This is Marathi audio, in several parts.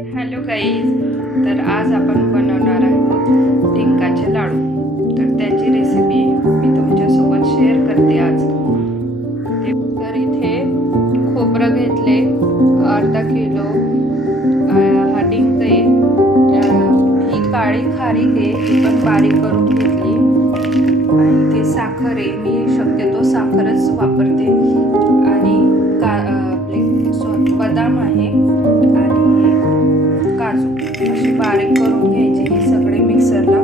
हॅलो गाईज तर आज आपण बनवणार आहोत डिंकाचे लाडू. तर त्याची रेसिपी मी तुमच्यासोबत शेअर करते आज. ते- तर इथे खोबरं घेतले अर्धा किलो हा डिंक आहे. ही काळी खारीक आहे पण बारीक करून घेतली. आणि इथे साखर आहे मी शक्यतो साखरच वापरते. आणि का आपले बदाम आहे. काजू असे बारीक करून घ्यायचे हे सगळे मिक्सरला.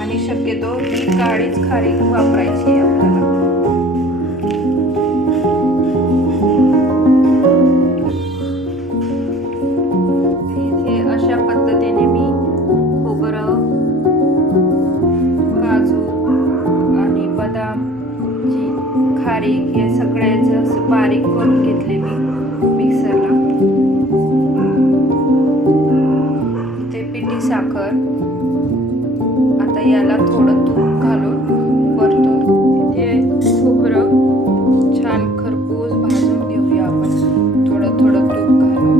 आणि शक्यतो ही काळीच खारीक वापरायची आपल्याला. इथे अशा पद्धतीने मी खोबरं काजू आणि बदाम जी खारीक हे सगळ्याचं असं बारीक करून घेतले मी. साखर. आता याला थोडं तूप घालून परतून हे खोबरं छान खरपूस भाजून घेऊया आपण. थोडं थोडं तूप घालून.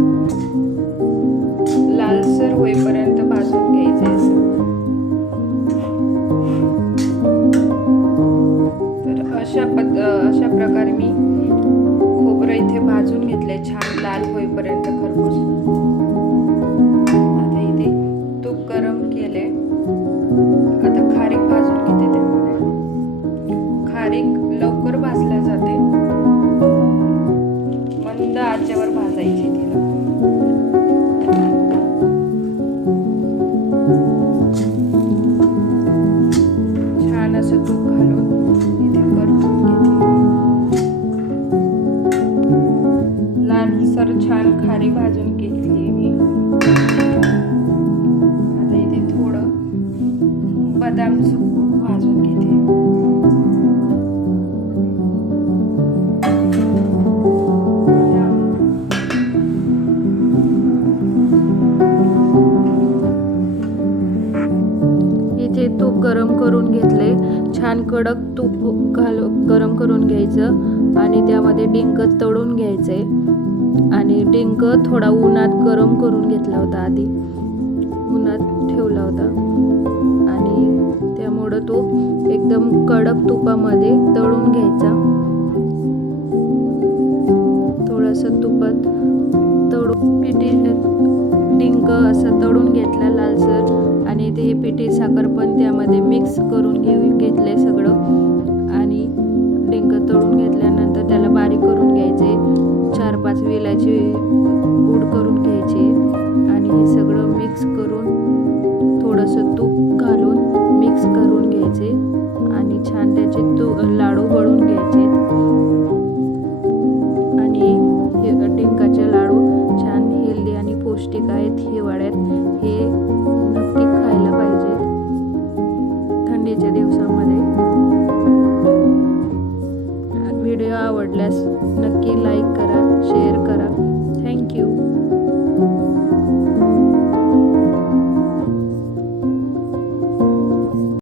लालसर होईपर्यंत भाजून घ्यायचे असं. तर अशा पद अशा प्रकारे मी खोबरं इथे भाजून घेतले छान लाल होईपर्यंत. आचेवर भाजायची तिला छान असं तूप घालून इथे परतून घेते लालसर छान खारी भाजून करून घेतले. छान कडक तूप घाल गरम करून घ्यायचं आणि त्यामध्ये डिंक तळून घ्यायचे. आणि डिंक थोडा उन्हात गरम करून घेतला होता आधी. उन्हात ठेवला होता. आणि त्यामुळं तो एकदम कडक तुपामध्ये तळून घ्यायचा. थोडासा तुपात तळून पिठी डिंक असं तळून घेतला लालसर. आणि ते पिठी साखर पण त्यामध्ये मिक्स करून घेऊ घेतले सगळं. आणि डिंक तळून घेतल्यानंतर त्याला बारीक करून घ्यायचे. चार पाच वेलाची पूड करून घ्यायची. पौष्टिक आहेत हिवाळ्यात हे नक्की खायला पाहिजे. थंडीच्या दिवसामध्ये. व्हिडिओ आवडल्यास नक्की